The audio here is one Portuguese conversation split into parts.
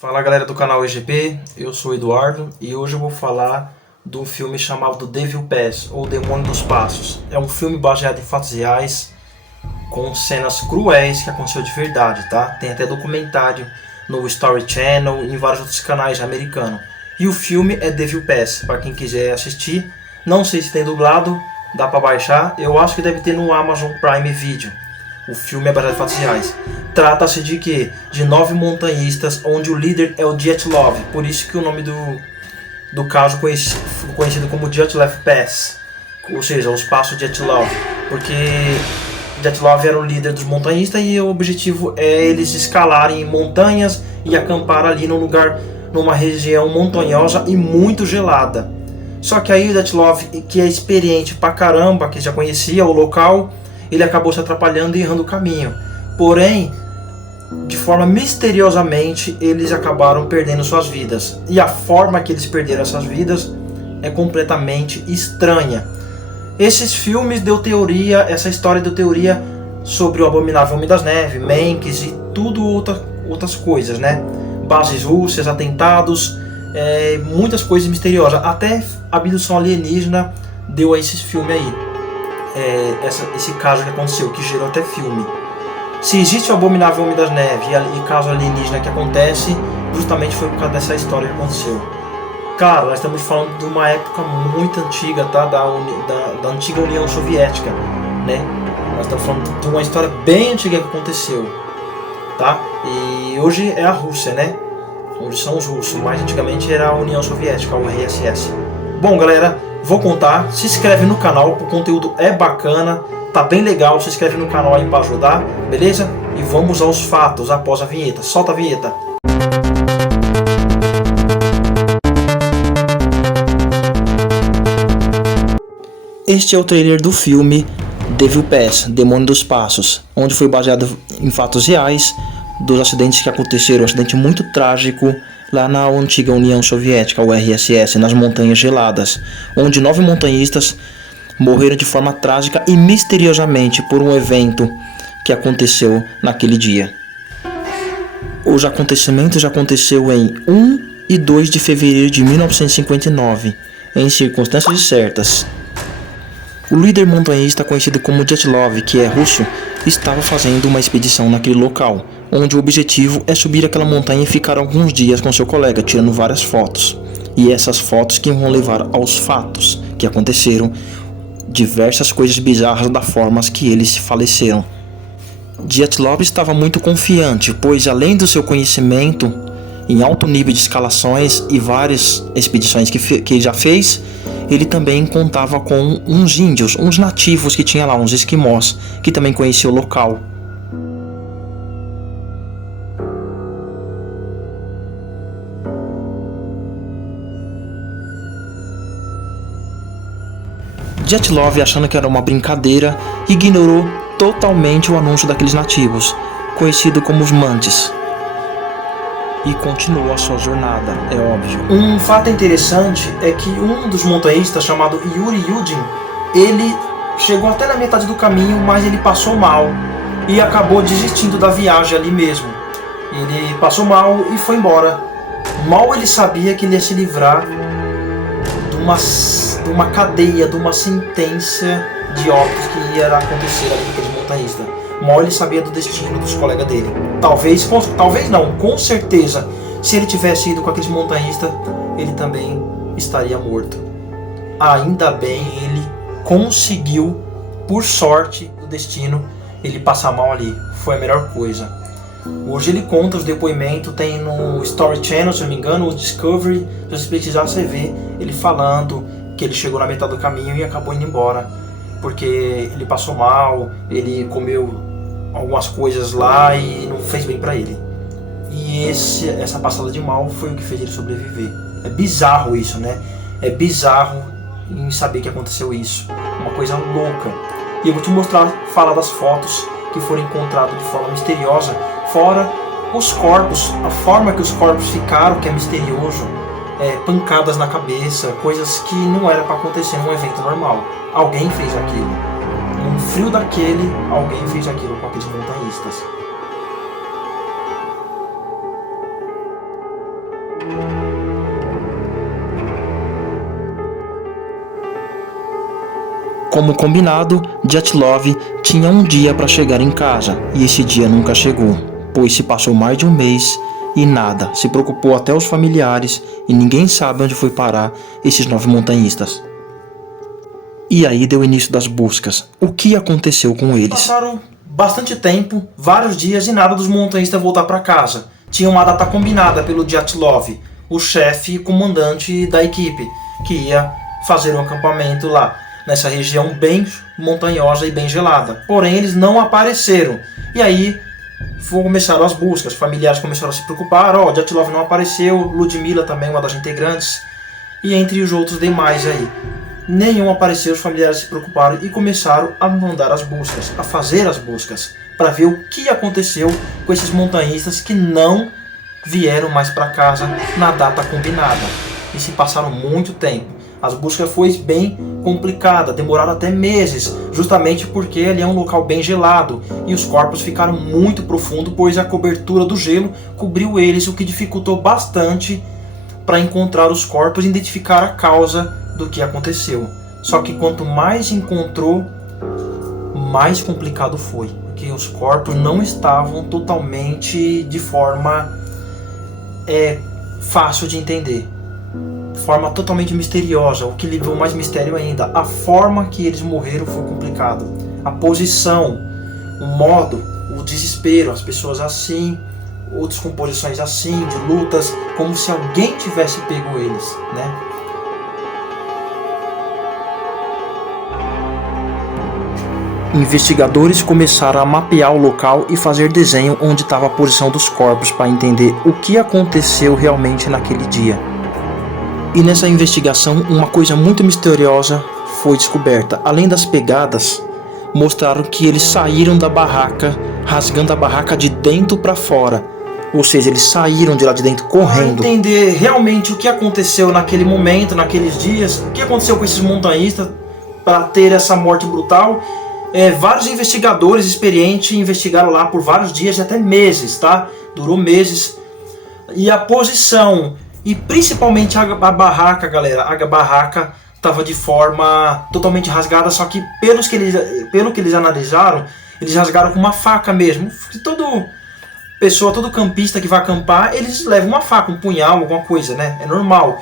Fala galera do canal EGP, eu sou o Eduardo e hoje eu vou falar de um filme chamado The Devil Pass, ou Demônio dos Passos. É um filme baseado em fatos reais, com cenas cruéis que aconteceu de verdade, tá? Tem até documentário no Story Channel e em vários outros canais americanos. E o filme é Devil Pass, para quem quiser assistir. Não sei se tem dublado, dá para baixar, eu acho que deve ter no Amazon Prime Video. O filme é baseado em fatos reais. Trata-se de quê? De 9 montanhistas, onde o líder é o Dyatlov. Por isso que o nome do caso conhecido como Dyatlov Pass. Ou seja, os passos de Dyatlov. Porque Dyatlov era o líder dos montanhistas e o objetivo é eles escalarem montanhas e acampar ali num lugar, numa região montanhosa e muito gelada. Só que aí o Dyatlov, que é experiente pra caramba, que já conhecia o local, ele acabou se atrapalhando e errando o caminho. Porém, de forma misteriosamente, eles acabaram perdendo suas vidas. E a forma que eles perderam essas vidas é completamente estranha. Esses filmes deu teoria, essa história deu teoria sobre o Abominável Homem das Neves, Manx e tudo outras coisas, né? Bases russas, atentados, muitas coisas misteriosas. Até abdução alienígena deu a esses filmes aí. Esse caso que aconteceu, que gerou até filme. Se existe o Abominável Homem das Neves e caso alienígena que acontece, justamente foi por causa dessa história que aconteceu. Cara, nós estamos falando de uma época muito antiga, tá? Da antiga União Soviética, né? Nós estamos falando de uma história bem antiga que aconteceu, tá? E hoje é a Rússia, né? Hoje são os russos, mas antigamente era a União Soviética, a URSS. Bom, galera, vou contar. Se inscreve no canal, o conteúdo é bacana, tá bem legal. Se inscreve no canal aí para ajudar, beleza? E vamos aos fatos após a vinheta. Solta a vinheta. Este é o trailer do filme Devil Pass, Demônio dos Passos, onde foi baseado em fatos reais dos acidentes que aconteceram, um acidente muito trágico lá na antiga União Soviética, URSS, nas montanhas geladas, onde 9 montanhistas morreram de forma trágica e misteriosamente por um evento que aconteceu naquele dia. Os acontecimentos aconteceram em 1 e 2 de fevereiro de 1959, em circunstâncias incertas. O líder montanhista conhecido como Dyatlov, que é russo, estava fazendo uma expedição naquele local, onde o objetivo é subir aquela montanha e ficar alguns dias com seu colega, tirando várias fotos. E essas fotos que vão levar aos fatos que aconteceram, diversas coisas bizarras da forma que eles faleceram. Dyatlov estava muito confiante, pois além do seu conhecimento em alto nível de escalações e várias expedições que ele já fez, ele também contava com uns índios, uns nativos que tinha lá, uns esquimós, que também conheciam o local. Dyatlov, achando que era uma brincadeira, ignorou totalmente o anúncio daqueles nativos, conhecido como os Mantis, e continuou a sua jornada, é óbvio. Um fato interessante é que um dos montanhistas, chamado Yuri Yudin, ele chegou até na metade do caminho, mas ele passou mal e acabou desistindo da viagem ali mesmo. Ele passou mal e foi embora. Mal ele sabia que ele ia se livrar de uma cadeia, de uma sentença de óbitos que ia acontecer ali com aqueles montanhistas. Mal ele sabia do destino dos colegas dele. Talvez não, com certeza, se ele tivesse ido com aqueles montanhistas, ele também estaria morto. Ainda bem, ele conseguiu, por sorte do destino, ele passar mal ali. Foi a melhor coisa. Hoje ele conta os depoimentos, tem no Story Channel, se não me engano, o Discovery, se você precisar você vê ele falando que ele chegou na metade do caminho e acabou indo embora. Porque ele passou mal, ele comeu algumas coisas lá e não fez bem pra ele. E essa passada de mal foi o que fez ele sobreviver. É bizarro isso, né? É bizarro em saber que aconteceu isso. Uma coisa louca. E eu vou te mostrar, falar das fotos que foram encontradas de forma misteriosa. Fora os corpos, a forma que os corpos ficaram, que é misterioso. Pancadas na cabeça, coisas que não era para acontecer num evento normal. Alguém fez aquilo. Num frio daquele, alguém fez aquilo com aqueles montanhistas. Como combinado, Dyatlov tinha um dia para chegar em casa, e esse dia nunca chegou, pois se passou mais de um mês e nada, se preocupou até os familiares e ninguém sabe onde foi parar esses 9 montanhistas. E aí deu início das buscas. O que aconteceu com eles? Passaram bastante tempo, vários dias e nada dos montanhistas voltar para casa. Tinha uma data combinada pelo Dyatlov, o chefe e comandante da equipe, que ia fazer um acampamento lá, nessa região bem montanhosa e bem gelada. Porém, eles não apareceram. E aí começaram as buscas, familiares começaram a se preocupar. Dyatlov não apareceu, Ludmila também, uma das integrantes, e entre os outros demais aí. Nenhum apareceu, os familiares se preocuparam e começaram a mandar as buscas, a fazer as buscas, para ver o que aconteceu com esses montanhistas que não vieram mais para casa na data combinada. E se passaram muito tempo. As buscas foi bem complicada, demoraram até meses, justamente porque ali é um local bem gelado e os corpos ficaram muito profundos, pois a cobertura do gelo cobriu eles, o que dificultou bastante para encontrar os corpos e identificar a causa do que aconteceu. Só que quanto mais encontrou, mais complicado foi, porque os corpos não estavam totalmente de forma fácil de entender, forma totalmente misteriosa, o que levou mais mistério ainda. A forma que eles morreram foi complicado, a posição, o modo, o desespero, as pessoas assim, outras composições assim, de lutas, como se alguém tivesse pego eles, né? Investigadores começaram a mapear o local e fazer desenho onde estava a posição dos corpos para entender o que aconteceu realmente naquele dia. E nessa investigação, uma coisa muito misteriosa foi descoberta. Além das pegadas, mostraram que eles saíram da barraca, rasgando a barraca de dentro para fora. Ou seja, eles saíram de lá de dentro correndo. Para entender realmente o que aconteceu naquele momento, naqueles dias, o que aconteceu com esses montanhistas para ter essa morte brutal. Vários investigadores experientes investigaram lá por vários dias e até meses, tá? Durou meses. E a posição, e principalmente a barraca, galera, a barraca estava de forma totalmente rasgada, só que pelo que eles analisaram, eles rasgaram com uma faca mesmo. Todo campista que vai acampar, eles levam uma faca, um punhal, alguma coisa, né? É normal.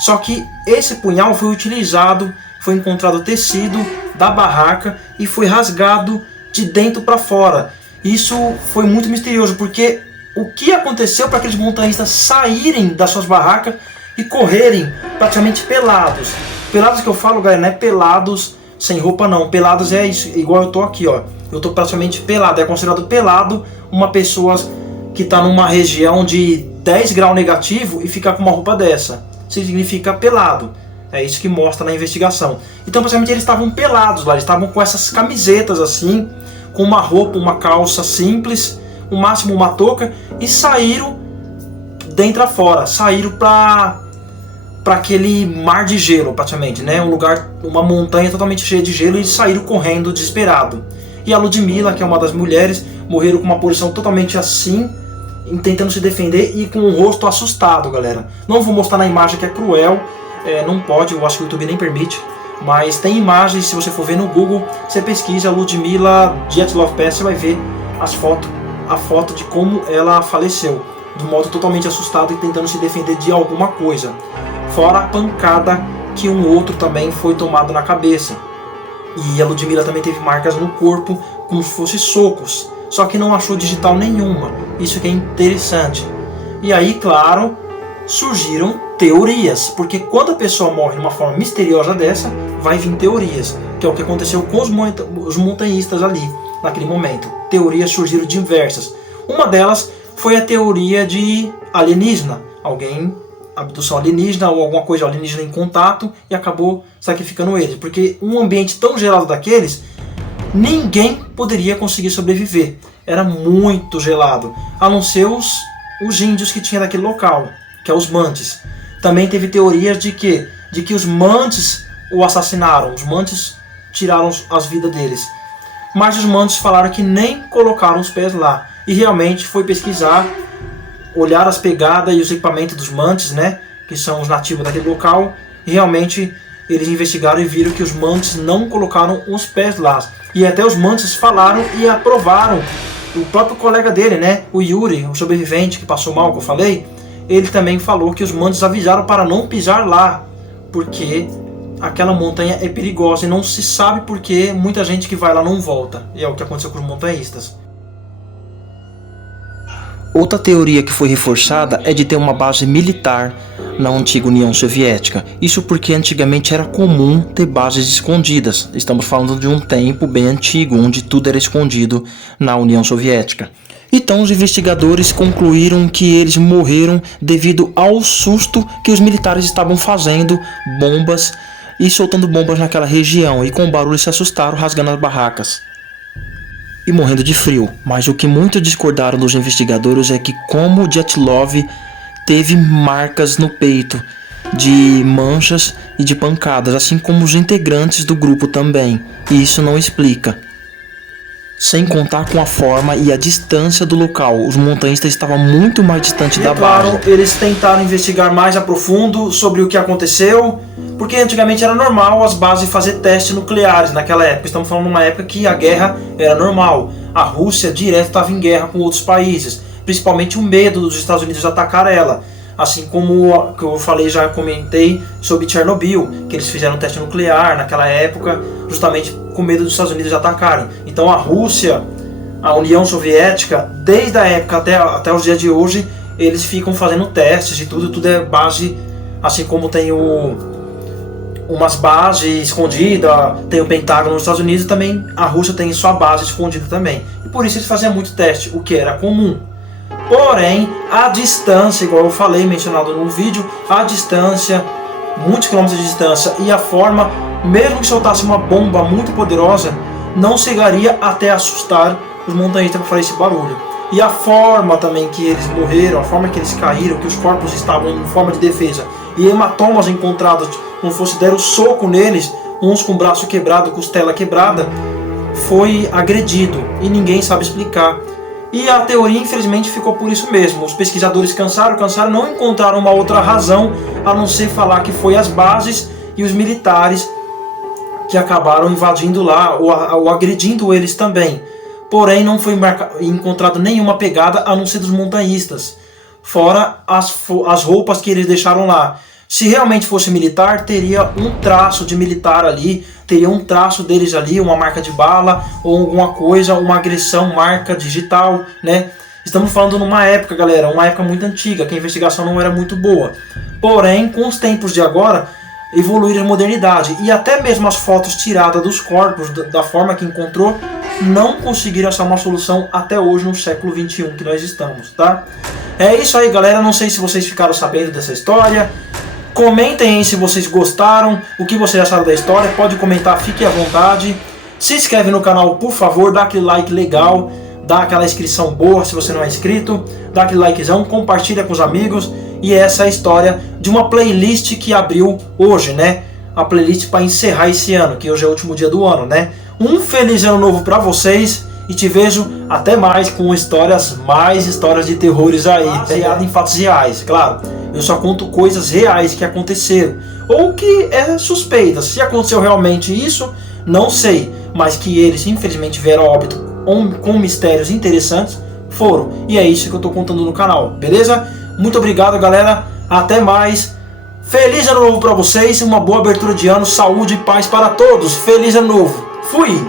Só que esse punhal foi utilizado, foi encontrado tecido da barraca e foi rasgado de dentro para fora. Isso foi muito misterioso, porque o que aconteceu para aqueles montanhistas saírem das suas barracas e correrem praticamente pelados? Pelados que eu falo, galera, não é pelados sem roupa não. Pelados é isso, igual eu tô aqui, ó. Eu tô praticamente pelado. É considerado pelado uma pessoa que tá numa região de 10 graus negativo e ficar com uma roupa dessa. Significa pelado. É isso que mostra na investigação. Então, praticamente, eles estavam pelados lá. Eles estavam com essas camisetas assim, com uma roupa, uma calça simples, o máximo uma touca, e saíram dentro a fora. Saíram para aquele mar de gelo, praticamente, né? Um lugar, uma montanha totalmente cheia de gelo, e saíram correndo desesperado. E a Ludmila, que é uma das mulheres, morreram com uma posição totalmente assim, tentando se defender e com o rosto assustado, galera. Não vou mostrar na imagem, que é cruel. Não pode, eu acho que o YouTube nem permite, mas tem imagens. Se você for ver no Google, você pesquisa Ludmila Dyatlov, você vai ver a foto de como ela faleceu, de modo totalmente assustado e tentando se defender de alguma coisa, fora a pancada que um outro também foi tomado na cabeça. E a Ludmila também teve marcas no corpo, como se fossem socos, só que não achou digital nenhuma. Isso que é interessante. E aí, claro, surgiram teorias, porque quando a pessoa morre de uma forma misteriosa dessa, vai vir teorias, que é o que aconteceu com os montanhistas ali, naquele momento. Teorias surgiram diversas. Uma delas foi a teoria de alienígena, abdução alienígena ou alguma coisa alienígena em contato e acabou sacrificando eles, porque um ambiente tão gelado daqueles, ninguém poderia conseguir sobreviver. Era muito gelado, a não ser os índios que tinha naquele local, que é os mantes. Também teve teorias de que os mantes o assassinaram, os mantes tiraram as vidas deles. Mas os mantes falaram que nem colocaram os pés lá. E realmente foi pesquisar olharam as pegadas e os equipamentos dos mantes, né, que são os nativos daquele local, e realmente eles investigaram e viram que os mantes não colocaram os pés lá. E até os mantes falaram e aprovaram. O próprio colega dele, né, o Yuri, o sobrevivente que passou mal, que eu falei, ele também falou que os mantes avisaram para não pisar lá, porque aquela montanha é perigosa e não se sabe porque muita gente que vai lá não volta. E é o que aconteceu com os montanhistas. Outra teoria que foi reforçada é de ter uma base militar na antiga União Soviética. Isso porque antigamente era comum ter bases escondidas. Estamos falando de um tempo bem antigo, onde tudo era escondido na União Soviética. Então os investigadores concluíram que eles morreram devido ao susto que os militares estavam fazendo bombas e soltando bombas naquela região, e com o barulho se assustaram, rasgando as barracas e morrendo de frio. Mas o que muito discordaram dos investigadores é que como Dyatlov teve marcas no peito de manchas e de pancadas, assim como os integrantes do grupo também, e isso não explica. Sem contar com a forma e a distância do local, os montanhistas estavam muito mais distantes da base. Claro, eles tentaram investigar mais a profundo sobre o que aconteceu, porque antigamente era normal as bases fazer testes nucleares naquela época. Estamos falando de uma época que a guerra era normal. A Rússia direto estava em guerra com outros países, principalmente o medo dos Estados Unidos atacar ela. Assim como que eu falei, já comentei sobre Chernobyl, que eles fizeram um teste nuclear naquela época, justamente com medo dos Estados Unidos atacarem. Então a Rússia, a União Soviética, desde a época até os dias de hoje, eles ficam fazendo testes e tudo é base, assim como tem umas bases escondidas, tem o Pentágono nos Estados Unidos, também a Rússia tem sua base escondida também. E por isso eles faziam muito teste, o que era comum. Porém, a distância, igual eu falei, mencionado no vídeo, a distância, muitos quilômetros de distância, e a forma, mesmo que soltasse uma bomba muito poderosa, não chegaria até assustar os montanhistas para fazer esse barulho. E a forma também que eles morreram, a forma que eles caíram, que os corpos estavam em forma de defesa, e hematomas encontrados, como fosse deram soco neles, uns com o braço quebrado, costela quebrada, foi agredido, e ninguém sabe explicar. E a teoria, infelizmente, ficou por isso mesmo. Os pesquisadores cansaram, não encontraram uma outra razão a não ser falar que foi as bases e os militares que acabaram invadindo lá ou agredindo eles também. Porém, não foi encontrado nenhuma pegada a não ser dos montanhistas, fora as roupas que eles deixaram lá. Se realmente fosse militar, teria um traço de militar ali, teria um traço deles ali, uma marca de bala ou alguma coisa, uma agressão, marca digital, né? Estamos falando numa época, galera, uma época muito antiga, que a investigação não era muito boa. Porém, com os tempos de agora, evoluíram a modernidade e até mesmo as fotos tiradas dos corpos, da forma que encontrou, não conseguiram achar uma solução até hoje, no século XXI que nós estamos, tá? É isso aí, galera, não sei se vocês ficaram sabendo dessa história. Comentem aí se vocês gostaram, o que vocês acharam da história, pode comentar, fique à vontade. Se inscreve no canal, por favor, dá aquele like legal, dá aquela inscrição boa se você não é inscrito, dá aquele likezão, compartilha com os amigos. E essa é a história de uma playlist que abriu hoje, né? A playlist para encerrar esse ano, que hoje é o último dia do ano, né? Um feliz ano novo para vocês e te vejo até mais com mais histórias de terrores aí, baseado em fatos reais, claro. Eu só conto coisas reais que aconteceram, ou que é suspeita. Se aconteceu realmente isso, não sei, mas que eles infelizmente vieram a óbito com mistérios interessantes, foram. E é isso que eu estou contando no canal, beleza? Muito obrigado, galera, até mais. Feliz ano novo para vocês, uma boa abertura de ano, saúde e paz para todos. Feliz ano novo. Fui!